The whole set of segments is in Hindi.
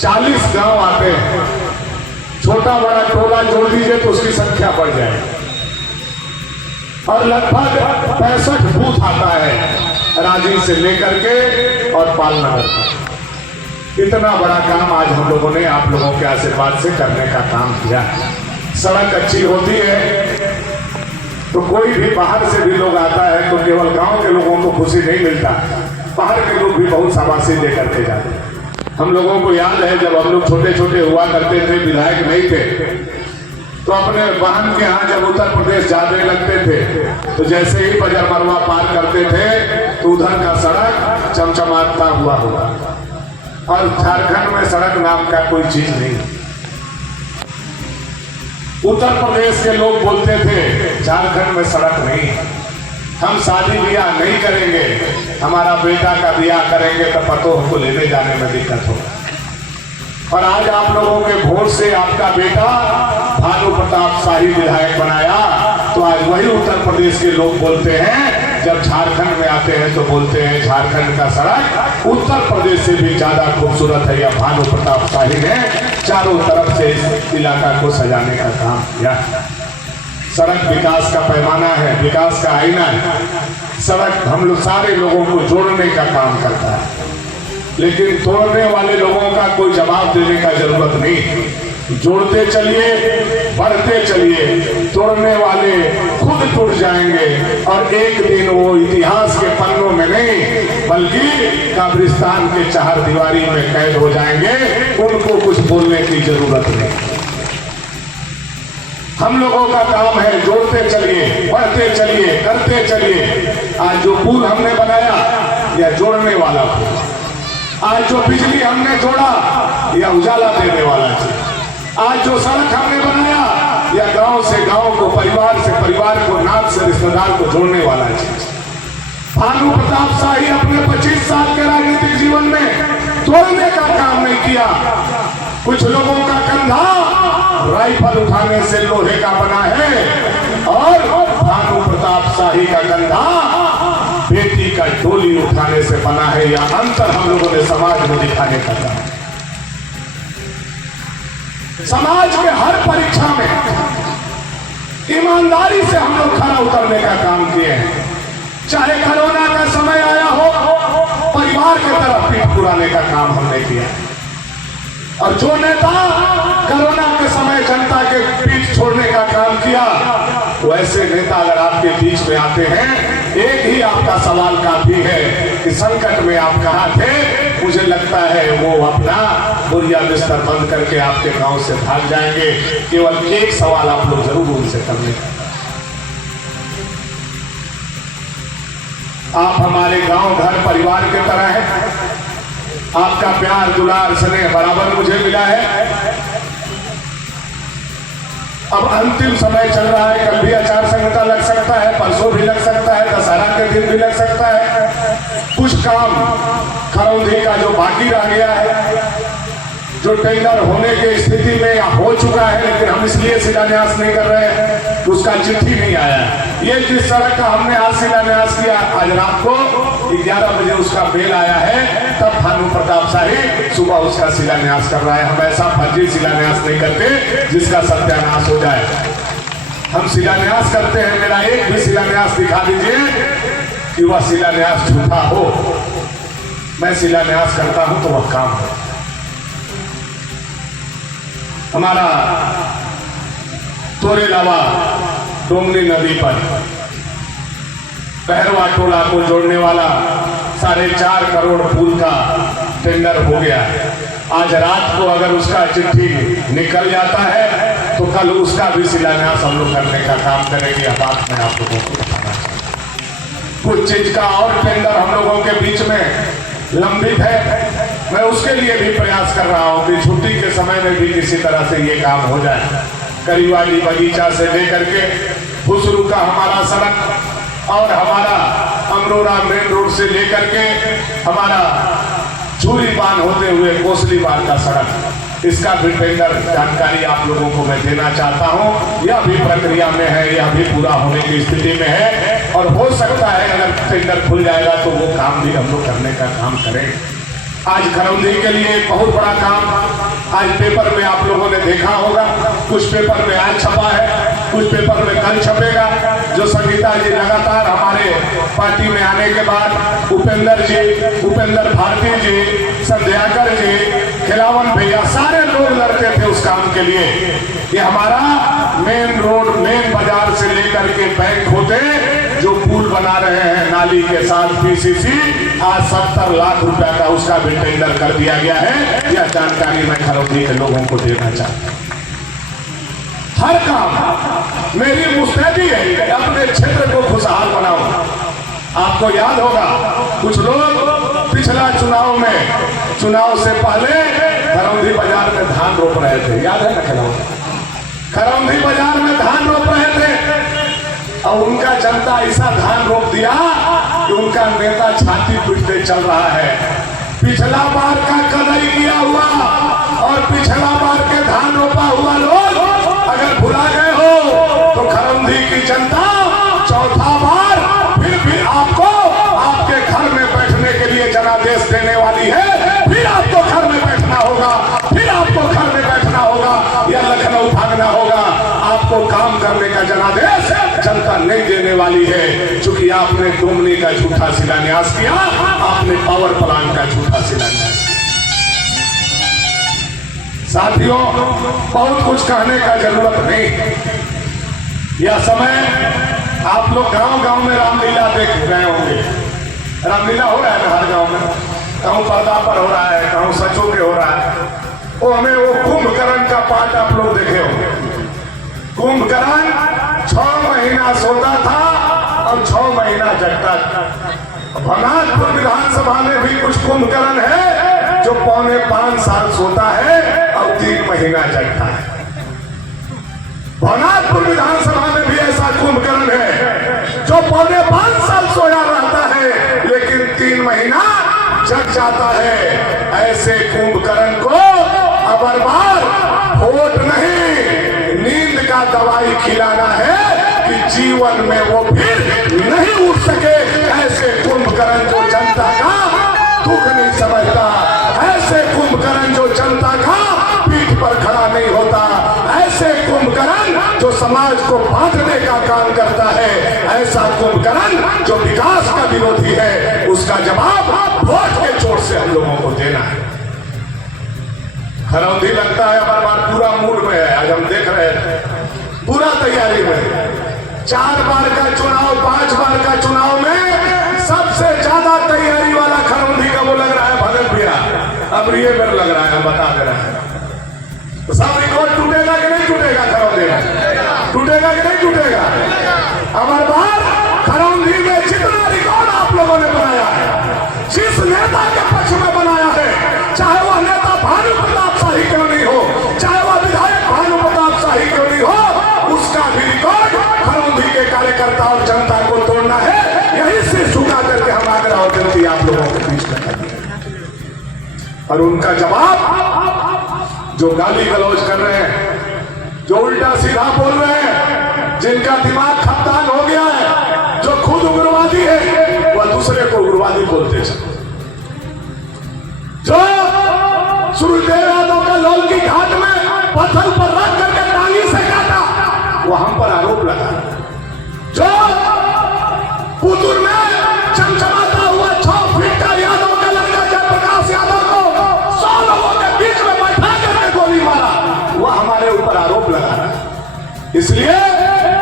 40 गांव आते हैं, छोटा बड़ा टोला जोड़ दीजिए तो उसकी संख्या बढ़ जाए, और लगभग 65 बूथ आता है रांची से लेकर के और पालनगर तक। इतना बड़ा काम आज हम लोगों ने आप लोगों के आशीर्वाद से करने का काम किया। सड़क अच्छी होती है तो कोई भी बाहर से भी लोग आता है तो केवल गांव के लोगों को खुशी नहीं मिलता, बाहर के लोग भी बहुत शाबाशी दे करके जाते हैं। हम लोगों को याद है जब हम लोग छोटे छोटे हुआ करते थे, विधायक नहीं थे, तो अपने बहन के यहाँ जब उत्तर प्रदेश जाने लगते थे तो जैसे ही बजरमरवा पार करते थे तो उधर का सड़क चमचमाता हुआ होगा, और झारखंड में सड़क नाम का कोई चीज नहीं। उत्तर प्रदेश के लोग बोलते थे झारखंड में सड़क नहीं, हम शादी ब्याह नहीं करेंगे, हमारा बेटा का ब्याह करेंगे तो पतोह को लेने जाने में दिक्कत होगा। और आज आप लोगों के वोट से आपका बेटा भानु प्रताप शाही विधायक बनाया, तो आज वही उत्तर प्रदेश के लोग बोलते हैं, जब झारखंड में आते हैं तो बोलते हैं झारखंड का सड़क उत्तर प्रदेश से भी ज्यादा खूबसूरत है। या भानु प्रताप शाही ने चारों तरफ से इस इलाका को सजाने का काम किया। सड़क विकास का पैमाना है, विकास का आईना है। सड़क हम लोग सारे लोगों को जोड़ने का काम करता है, लेकिन तोड़ने वाले लोगों का कोई जवाब देने का जरूरत नहीं। जोड़ते चलिए, बढ़ते चलिए, तोड़ने वाले खुद टूट जाएंगे और एक दिन वो इतिहास के पन्नों में नहीं बल्कि कब्रिस्तान के चार दीवारी में कैद हो जाएंगे। उनको कुछ बोलने की जरूरत नहीं। हम लोगों का काम है जोड़ते चलिए, बढ़ते चलिए, करते चलिए। आज जो पुल हमने बनाया या जोड़ने वाला पुल, आज जो बिजली हमने जोड़ा या उजाला देने वाला चीज, आज जो सड़क हमने बनाया या गांव से गांव को, परिवार से परिवार को, नात से रिश्तेदार को जोड़ने वाला चीज। भानु प्रताप शाही अपने 25 साल के राजनीतिक जीवन में तोड़ने का काम नहीं किया। कुछ लोगों का कंधा राइफल उठाने से लोहे का बना है और भानु प्रताप शाही का कंधा बेटी का डोली उठाने से बना है। या अंतर हम लोगों ने समाज में दिखाने का काम। समाज के हर परीक्षा में ईमानदारी से हम लोग खरा उतरने का काम किए हैं। चाहे कोरोना का समय आया हो, परिवार की तरफ पीठ पुराने का काम हमने किया। और जो नेता कोरोना के समय जनता के पीठ छोड़ने का काम किया, वैसे नेता अगर आपके बीच में आते हैं, एक ही आपका सवाल काफी है कि संकट में आप कहाँ थे। मुझे लगता है वो अपना बुरिया बिस्तर बंद करके आपके गांव से भाग जाएंगे। केवल एक सवाल आप लोग जरूर उनसे करने का, आप हमारे गांव घर परिवार की तरह हैं। आपका प्यार दुलार स्नेह बराबर मुझे मिला है। अब अंतिम समय चल रहा है, कल भी आचार संहिता लग सकता है, परसों भी लग सकता है, दशहरा के दिन भी लग सकता है। कुछ काम खरौंधी का जो बाकी रह गया है, जो टेंडर होने की स्थिति में हो चुका है, लेकिन हम इसलिए शिलान्यास नहीं कर रहे हैं, उसका चिट्ठी नहीं आया है। ये जिस सड़क का हमने आज शिलान्यास किया, आज रात को 11 बजे उसका बेल आया है, तब भानु प्रताप शाही सुबह उसका शिलान्यास कर रहा है। हम ऐसा फर्जी शिलान्यास नहीं करते जिसका सत्यानाश हो जाए। हम शिलान्यास करते हैं, मेरा एक भी शिलान्यास दिखा दीजिए कि वह शिलान्यास झूठा हो। मैं शिलान्यास करता हूं तो वह काम है। हमारा तोरेलावा डोंगरी नदी पर बहरवा टोला को जोड़ने वाला 4.5 करोड़ पुल का टेंडर हो गया है। आज रात को अगर उसका चिट्ठी निकल जाता है तो कल उसका भी शिलान्यास हम लोग करने का काम करेंगे। यह बात मैं आप लोगों को बताना चाहता हूं। कुछ चीज का और टेंडर हम लोगों के बीच में लंबित है। मैं उसके लिए भी प्रयास कर रहा हूं कि छुट्टी के समय में भी किसी तरह से ये काम हो जाए। करीवाली बगीचा से लेकर के फुसरू का हमारा सड़क और हमारा अमरोरा मेन रोड से लेकर के हमारा झूरी बांध होते हुए कोसली बांध का सड़क, इसका भी टेंडर जानकारी आप लोगों को मैं देना चाहता हूं। यह भी प्रक्रिया में है, यह भी पूरा होने की स्थिति में है और हो सकता है अगर टेंडर खुल जाएगा तो वो काम भी हम लोग करने का काम करें। आज खरौंधी के लिए बहुत बड़ा काम आज पेपर में आप लोगों ने देखा होगा। कुछ पेपर में आज छपा है, कुछ पेपर में कल छपेगा। जो संगीता जी लगातार हमारे पार्टी में आने के बाद उपेंद्र जी, उपेंद्र भारती जी, संध्याकर जी, खिलावन भैया, सारे लोग लड़ते थे उस काम के लिए कि हमारा मेन रोड, मेन बाजार से लेकर के बैंक होते जो पुल बना रहे हैं नाली के साथ पीसीसी, आज 70 लाख रुपया का उसका भी टेंडर कर दिया गया है। यह जानकारी मैं खरौंधी के लोगों को देना चाहता हूं। हर काम मेरी मुस्तैदी है अपने क्षेत्र को खुशहाल बनाओ। आपको याद होगा कुछ लोग पिछला चुनाव से पहले खरौंधी बाजार में धान रोप रहे थे, याद है ना? खरौंधी बाजार में धान रोप रहे थे और उनका जनता ऐसा धान रोप दिया कि उनका नेता छाती पीटते चल रहा है। पिछला बार का कदई किया हुआ और पिछला बार के धान रोपा हुआ लोग अगर भुला गए हो तो खरौंधी की जनता चौथा बार फिर भी आपको आपके घर में बैठने के लिए जनादेश देने वाली है। फिर आपको घर में बैठना होगा, फिर आपको घर में बैठना होगा या लखनऊ भागना होगा। आपको काम करने का जनादेश जनता नहीं देने वाली है, क्योंकि आपने डुमनी का झूठा शिलान्यास किया, आपने पावर प्लांट का झूठा शिलान्यास किया। साथियों, बहुत कुछ कहने का जरूरत नहीं। यह समय आप लोग गांव-गांव में रामलीला देख रहे होंगे। रामलीला हो रहा है ना हर गांव में, कहूं पर्दा पर हो रहा है, कहूं सचो के हो रहा है। वो हमें वो कुंभकर्ण का पाठ आप लोग देखे होंगे। कुंभकर्ण 6 महीना सोता था और 6 महीना जगता था। भनाथपुर विधानसभा में भी कुछ कुंभकर्ण है जो 4.25 साल सोता है और 3 महीना जगता है। भनाथपुर विधानसभा में भी ऐसा कुंभकर्ण है जो 4.25 साल सोया रहता है लेकिन 3 महीना जग जाता है। ऐसे कुंभकर्ण को अबर बार वोट नहीं, नींद का दवाई खिलाना है कि जीवन में वो फिर नहीं उठ सके। ऐसे कुंभकर्ण जो जनता का दुख नहीं समझता, ऐसे कुंभकर्ण जो जनता का पीठ पर खड़ा नहीं होता, ऐसे कुंभकर्ण जो समाज को बांटने का काम करता है, ऐसा कुंभकर्ण जो विकास का विरोधी है, उसका जवाब वोट के चोट से हम लोगों को देना है। खरौंधी लगता है हर बार पूरा मूड में है। आज हम देख रहे थे पूरा तैयारी में 4 बार का चुनाव, 5 बार का चुनाव में सबसे ज्यादा तैयारी वाला खरौंधी का वो लग रहा है भगत भैया। अब ये बेर लग रहा है, हम बता दे रहे हैं। तो सब रिकॉर्ड टूटेगा कि नहीं टूटेगा? खरौंधी में टूटेगा कि नहीं टूटेगा? हमारे बार खरौंधी में जितना रिकॉर्ड आप लोगों ने बनाया है, जिस नेता के पक्ष में बनाया है, चाहे वह नेता भानु प्रताप शाही क्यों नहीं हो, चाहे वह विधायक भानु प्रताप शाही क्यों नहीं हो, उसका भी रिकॉर्ड खरौंधी के कार्यकर्ता और जनता को तोड़ना है। यही से झुका करके हम आग्रह और विनती आप लोगों के बीच में कर दिया। और उनका जवाब जो गाली गलौज कर रहे हैं, जो उल्टा सीधा बोल रहे हैं, जिनका दिमाग खपतान हो गया है, जो खुद उग्रवादी है, वह दूसरे को उग्रवादी बोलते चले। जो सूर्यदेव यादव का लौकी घाट में पत्थर पर रख करके टांगी से काटा, वो हम पर आरोप लगा। जो पुतुर में चमचमाता हुआ 6 फीट का यादव का लड़का जयप्रकाश यादव को 100 लोगों के बीच में बैठा करके गोली मारा, वह हमारे ऊपर आरोप लगा रहा है। इसलिए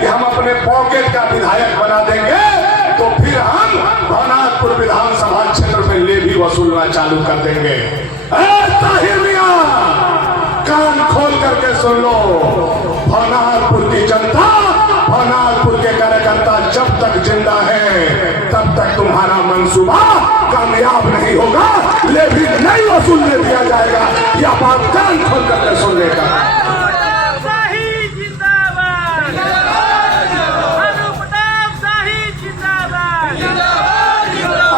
कि हम अपने पॉकेट का विधायक बना देंगे तो फिर हम भवनाथपुर विधानसभा क्षेत्र में ले भी वसूलना चालू कर देंगे। ताहिर मियां, कान खोल करके सुन लो, भवनाथपुर की जनता, भवनाथपुर के कार्यकर्ता जब तक जिंदा है तब तक तुम्हारा मंसूबा कामयाब नहीं होगा, ले भी नहीं वसूलने दिया जाएगा। यह बात कान खोल करके सुन लेगा।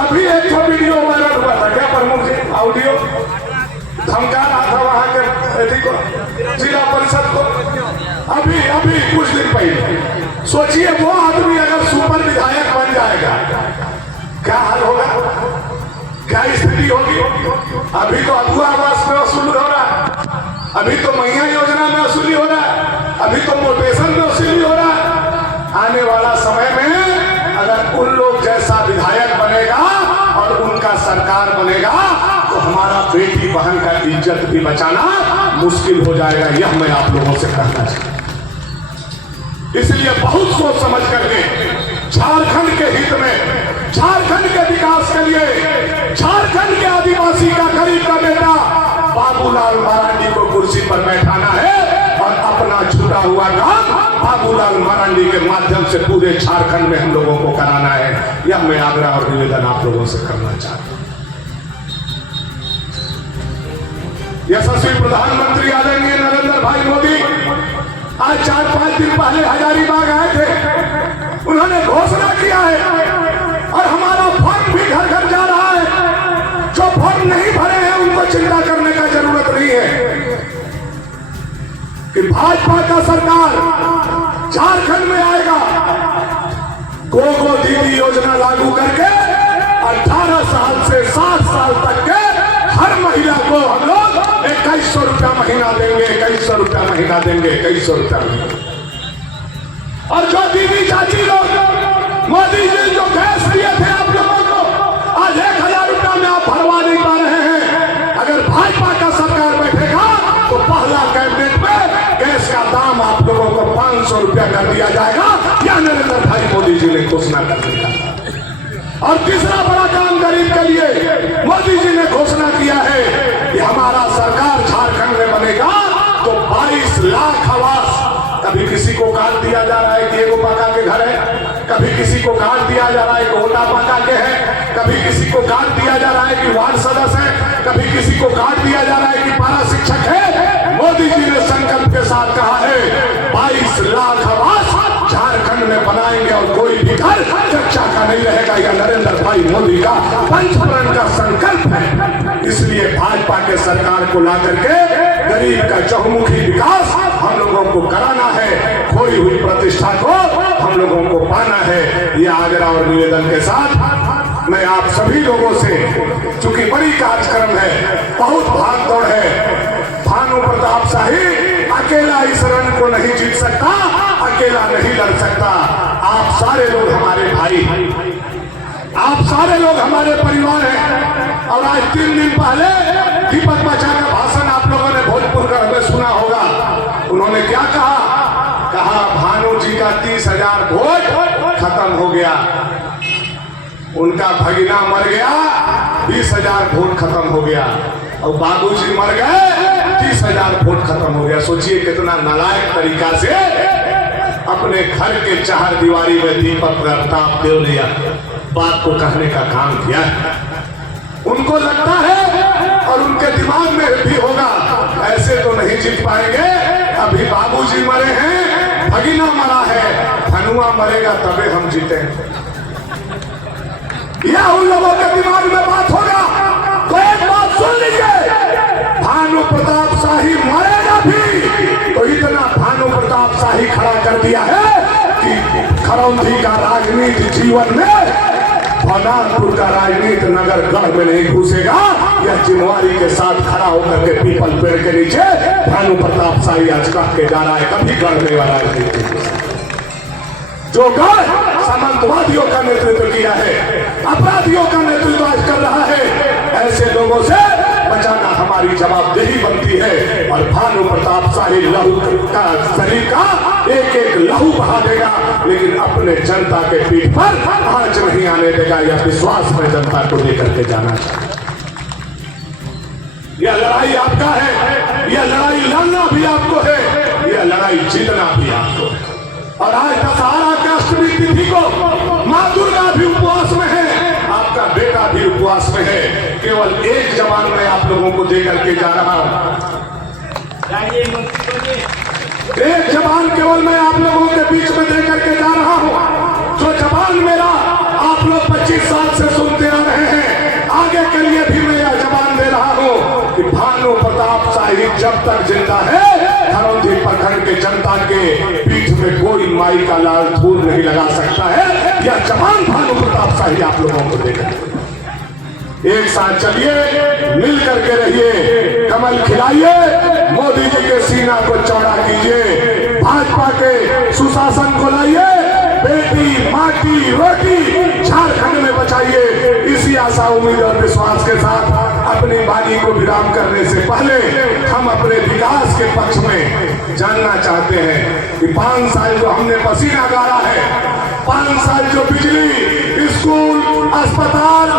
अभी एक वीडियो वायरल हुआ था, क्या प्रमुख जी, ऑडियो धमका रहा था वहां के जिला परिषद को। अभी कुछ दिन पहले सोचिए वो आदमी अगर सुपर विधायक बन जाएगा क्या हाल होगा, क्या स्थिति होगी। अभी तो अगुआ आवास में वसूल हो रहा है, अभी तो मैया योजना में वसूली हो रहा है, अभी तो मोटेशन में वसूली हो रहा है। आने वाला समय में अगर उन लोग जैसा विधायक बनेगा और उनका सरकार बनेगा तो हमारा बेटी बहन का इज्जत भी बचाना मुश्किल हो जाएगा। यह मैं आप लोगों से कहना चाहता हूं। इसलिए बहुत सोच समझ करके झारखंड के हित में, झारखंड के विकास के लिए, झारखंड के आदिवासी का, गरीब का बेटा बाबूलाल मरांडी को कुर्सी पर बैठाना है और अपना छूटा हुआ काम बाबूलाल मरांडी के माध्यम से पूरे झारखंड में हम लोगों को कराना है। यह मैं आग्रह और निवेदन आप लोगों से करना चाहता हूं। यशस्वी प्रधानमंत्री आदरणीय नरेंद्र भाई मोदी आज 4-5 दिन पहले हजारीबाग आए थे। उन्होंने घोषणा किया है और हमारा फॉर्म भी घर घर जा रहा है। जो फॉर्म नहीं भरे हैं उनको चिंता करने का जरूरत नहीं है कि भाजपा का सरकार झारखंड में आएगा। गो दीदी योजना लागू करके 18 साल से 60 साल तक के हर महिला को हम लोग 2100 रुपया महीना देंगे, 2100 रुपया महीना देंगे, 2100 रुपया महीना। और जो दीदी चाची लोग मोदी जी जो गैस दिए थे आप लोगों को, आज 1000 रुपया में आप भरवा नहीं पा रहे हैं। अगर भाजपा का सरकार बैठेगा तो पहला कैबिनेट में गैस का दाम आप लोगों को 500 रुपया कर दिया जाएगा। यह नरेंद्र भाई मोदी जी ने घोषणा कर दिया। और तीसरा बड़ा काम गरीब के लिए मोदी जी ने घोषणा किया है कि हमारा सरकार झारखंड में बनेगा तो 22 लाख आवास। कभी किसी को कार्ड दिया जा रहा है कि एगो पका के घर है, कभी किसी को कार्ड दिया जा रहा है कि ओटा पका के है, कभी किसी को कार्ड दिया जा रहा है कि वार्ड सदस्य है, कभी किसी को कार्ड दिया जा रहा है कि पारा शिक्षक है। मोदी जी ने संकल्प के साथ कहा है 22 लाख आवास झारखंड में बनाएंगे और कोई भी घर चर्चा का नहीं रहेगा। यह नरेंद्र भाई मोदी का पंचप्रण का संकल्प है। इसलिए भाजपा के सरकार को ला करके गरीब का चहुमुखी विकास हम लोगों को कराना है, खोई हुई प्रतिष्ठा को हम लोगों को पाना है। यह आग्रह और निवेदन के साथ मैं आप सभी लोगों से, चूंकि बड़ी कार्यक्रम है, बहुत भाग दौड़ है, भानु प्रताप शाही अकेला इस रण को नहीं जीत सकता, अकेला नहीं लड़ सकता। आप सारे लोग हमारे भाई, आप सारे लोग हमारे परिवार हैं। और आज 3 दिन पहले दीपक बच्चा का भाषण आप लोगों ने भोजपुर में सुना होगा। उन्होंने क्या कहा? कहा भानु जी का 30,000 वोट खत्म हो गया, उनका भगिना मर गया, 20,000 वोट खत्म हो गया, और बाबूजी मर गए, 30,000 वोट खत्म हो गया। सोचिए कितना नालायक तरीका से अपने घर के चार दीवारी में दीपक प्रताप देव ने बात को कहने का काम किया। उनको लगता है और उनके दिमाग में भी होगा ऐसे तो नहीं जीत पाएंगे, अभी बाबूजी मरे हैं, भगिना मरा है, धनुआ मरेगा तबे हम जीतेंगे। यह उन लोगों के दिमाग में बात होगा। तो एक बात सुन लीजिए, भानु प्रताप शाही मरेगा भी तो इतना भानु प्रताप शाही खड़ा कर दिया है कि खरौंधी का राजनीति जीवन में, भगवानपुर का राजनीति नगर गढ़ में नहीं घुसेगा। यह जिम्मेवारी के साथ खड़ा होकर के पीपल पेड़ के नीचे भानु प्रताप शाही आज कह के जा रहा है, कभी गढ़ने वाला राजनीति जो गढ़ सामंतवादियों का नेतृत्व किया है, अपराधियों का नेतृत्व आज कर रहा है, ऐसे लोगों से बचाना हमारी जवाबदेही बनती है। और भानु प्रताप शाही लहू का शरीर का एक एक लहू बहा देगा, लेकिन अपने जनता के पीठ पर आंच नहीं आने देगा। यह विश्वास में जनता को लेकर के जाना चाहिए। यह लड़ाई आपका है, यह लड़ाई लड़ना भी आपको है, यह लड़ाई जीतना भी आपको है। और आज दशहरा की अष्टमी तिथि को माँ दुर्गा भी उपवास में है, आपका बेटा भी उपवास में है। केवल एक जवान मैं आप लोगों को देकर के जा रहा हूं, एक जवान केवल मैं आप लोगों के बीच में देकर के जा रहा हूं। जो जवान मेरा आप लोग 25 साल से सुनते आ रहे हैं, आगे के लिए भी मैं यह जवान दे रहा हूं कि भानु प्रताप शाही जब तक जिंदा है, खरौंधी प्रखंड के जनता के पीठ में कोई माई का लाल धूल नहीं लगा सकता है। यह जवान भानु प्रताप शाही आप लोगों को देकर एक साथ चलिए, मिल करके रहिए, कमल खिलाइए, मोदी जी के सीना को चौड़ा कीजिए, भाजपा के सुशासन को लाइए, बेटी माटी रोटी झारखंड में बचाइए। इसी आशा उम्मीद और विश्वास के साथ अपनी वाणी को विराम करने से पहले हम अपने विकास के पक्ष में जानना चाहते हैं कि 5 साल जो हमने पसीना गाड़ा है, 5 साल जो बिजली, स्कूल, अस्पताल,